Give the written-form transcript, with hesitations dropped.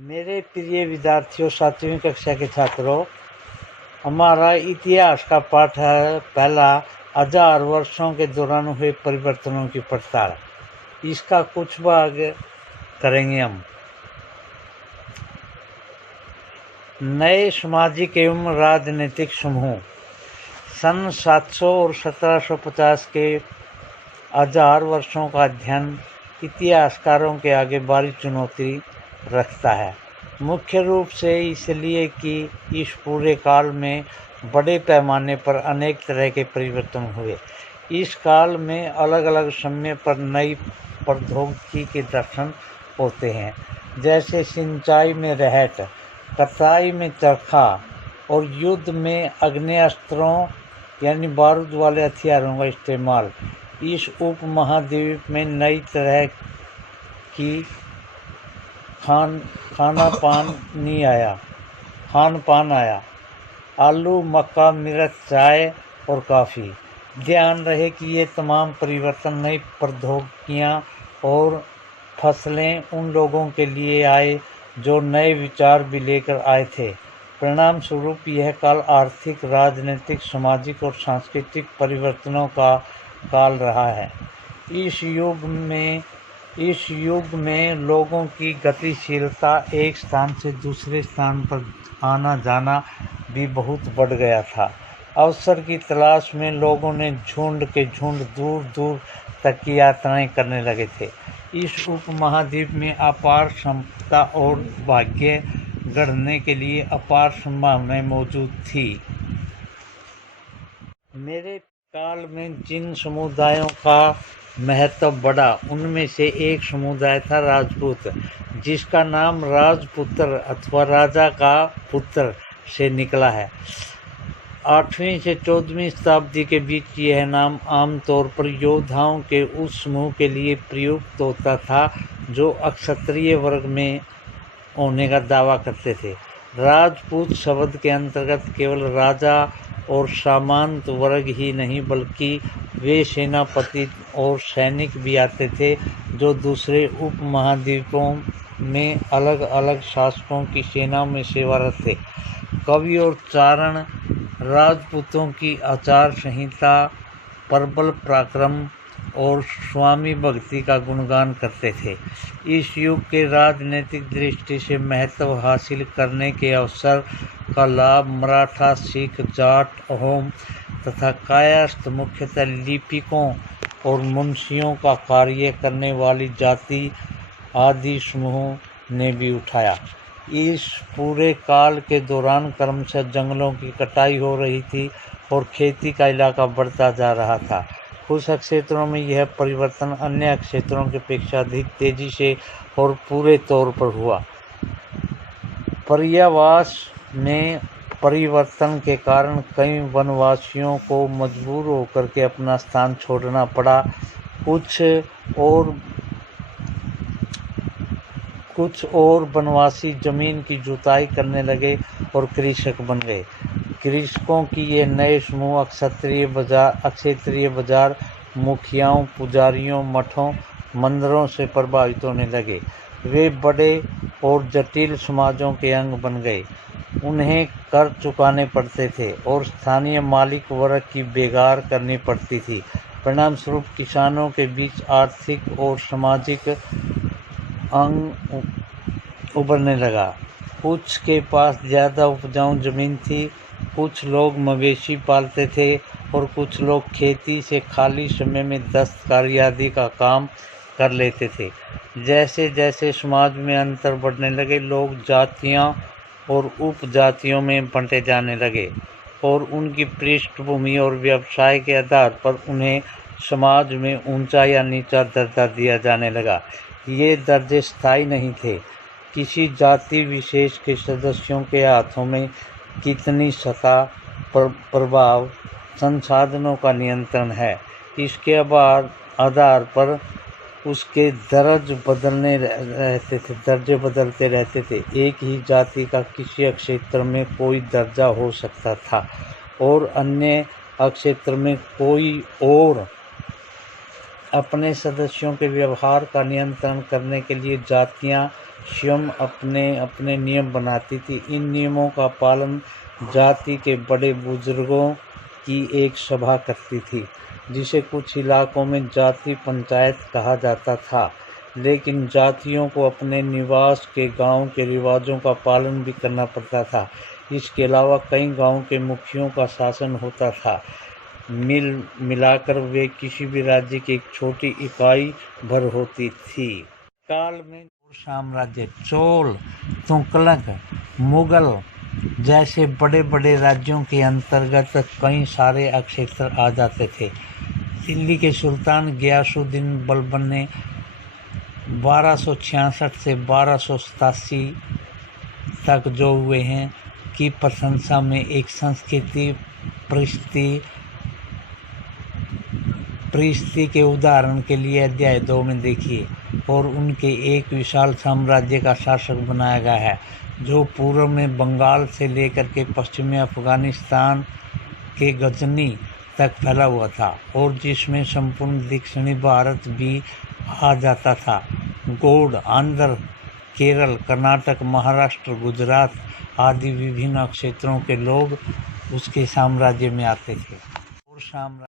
मेरे प्रिय विद्यार्थियों, 7वीं कक्षा के छात्रों, हमारा इतिहास का पाठ है पहला 1000 वर्षों के दौरान हुए परिवर्तनों की पड़ताल। इसका कुछ भाग करेंगे हम। नए सामाजिक एवं राजनीतिक समूह। सन 700 और 1750 के 1000 वर्षों का अध्ययन इतिहासकारों के आगे बड़ी चुनौती रखता है। मुख्य रूप से इसलिए कि इस पूरे काल में बड़े पैमाने पर अनेक तरह के परिवर्तन हुए। इस काल में अलग अलग समय पर नई प्रौद्योगिकी के दर्शन होते हैं, जैसे सिंचाई में रहट, कताई में चरखा और युद्ध में आग्नेयास्त्रों यानी बारूद वाले हथियारों का इस्तेमाल। इस उपमहाद्वीप में नई तरह की खान पान आया। आलू, मक्का, मिर्च, चाय और काफ़ी। ध्यान रहे कि ये तमाम परिवर्तन नई प्रौद्योगिकियाँ और फसलें उन लोगों के लिए आए जो नए विचार भी लेकर आए थे। परिणाम स्वरूप यह काल आर्थिक, राजनीतिक, सामाजिक और सांस्कृतिक परिवर्तनों का काल रहा है। इस युग में लोगों की गतिशीलता, एक स्थान से दूसरे स्थान पर आना जाना भी बहुत बढ़ गया था। अवसर की तलाश में लोगों ने झुंड के झुंड दूर दूर तक की यात्राएं करने लगे थे। इस उपमहाद्वीप में अपार क्षमता और भाग्य गढ़ने के लिए अपार संभावनाएं मौजूद थी। मेरे काल में जिन समुदायों का महत्व बढ़ा, उनमें से एक समुदाय था राजपूत, जिसका नाम राजपुत्र अथवा राजा का पुत्र से निकला है। 8वीं से 14वीं शताब्दी के बीच यह नाम आमतौर पर योद्धाओं के उस समूह के लिए प्रयुक्त होता था जो अक्षत्रिय वर्ग में होने का दावा करते थे। राजपूत शब्द के अंतर्गत केवल राजा और सामंत वर्ग ही नहीं, बल्कि वे सेनापति और सैनिक भी आते थे जो दूसरे उपमहाद्वीपों में अलग अलग शासकों की सेना में सेवारत थे। कवि और चारण राजपूतों की आचार संहिता, प्रबल पराक्रम और स्वामी भक्ति का गुणगान करते थे। इस युग के राजनीतिक दृष्टि से महत्व हासिल करने के अवसर का लाभ मराठा, सिख, जाट, अहोम तथा कायस्थ, मुख्यतः लिपिकों और मुंशियों का कार्य करने वाली जाति आदि समूहों ने भी उठाया। इस पूरे काल के दौरान क्रमशः जंगलों की कटाई हो रही थी और खेती का इलाका बढ़ता जा रहा था। कुछ क्षेत्रों में यह परिवर्तन अन्य क्षेत्रों की अपेक्षा अधिक तेजी से और पूरे तौर पर हुआ। पर्यावास में परिवर्तन के कारण कई वनवासियों को मजबूर होकर के अपना स्थान छोड़ना पड़ा। कुछ और वनवासी जमीन की जुताई करने लगे और कृषक बन गए। कृषकों की ये नए समूह अक्षेत्रीय बाजार, मुखियाओं, पुजारियों, मठों, मंदिरों से प्रभावित होने लगे। वे बड़े और जटिल समाजों के अंग बन गए। उन्हें कर चुकाने पड़ते थे और स्थानीय मालिक वर्ग की बेगार करनी पड़ती थी। परिणाम स्वरूप किसानों के बीच आर्थिक और सामाजिक अंग उभरने लगा। कुछ के पास ज़्यादा उपजाऊ जमीन थी, कुछ लोग मवेशी पालते थे और कुछ लोग खेती से खाली समय में दस्तकारी आदि का काम कर लेते थे। जैसे जैसे समाज में अंतर बढ़ने लगे, लोग जातियां और उपजातियों में बंटे जाने लगे और उनकी पृष्ठभूमि और व्यवसाय के आधार पर उन्हें समाज में ऊंचा या नीचा दर्जा दिया जाने लगा। ये दर्जे स्थायी नहीं थे। किसी जाति विशेष के सदस्यों के हाथों में कितनी सत्ता, प्रभाव, संसाधनों का नियंत्रण है, इसके आधार पर उसके दर्जे बदलते रहते थे। एक ही जाति का किसी क्षेत्र में कोई दर्जा हो सकता था और अन्य क्षेत्र में कोई और। अपने सदस्यों के व्यवहार का नियंत्रण करने के लिए जातियां स्वयं अपने अपने नियम बनाती थी। इन नियमों का पालन जाति के बड़े बुजुर्गों की एक सभा करती थी, जिसे कुछ इलाकों में जाति पंचायत कहा जाता था। लेकिन जातियों को अपने निवास के गांव के रिवाजों का पालन भी करना पड़ता था। इसके अलावा कई गांव के मुखियों का शासन होता था। मिलाकर वे किसी भी राज्य की एक छोटी इकाई भर होती थी। काल में साम्राज्य चोल, तुगलक, मुगल जैसे बड़े बड़े राज्यों के अंतर्गत कई सारे क्षेत्र आ जाते थे। दिल्ली के सुल्तान गियासुद्दीन बलबन ने 1266 से 1287 तक जो हुए हैं की प्रशंसा में एक संस्कृति परिस्थिति के उदाहरण के लिए अध्याय 2 में देखिए, और उनके एक विशाल साम्राज्य का शासक बनाया गया है जो पूर्व में बंगाल से लेकर के पश्चिमी अफगानिस्तान के गजनी तक फैला हुआ था और जिसमें संपूर्ण दक्षिणी भारत भी आ जाता था। गौड़, आंध्र, केरल, कर्नाटक, महाराष्ट्र, गुजरात आदि विभिन्न क्षेत्रों के लोग उसके साम्राज्य में आते थे। और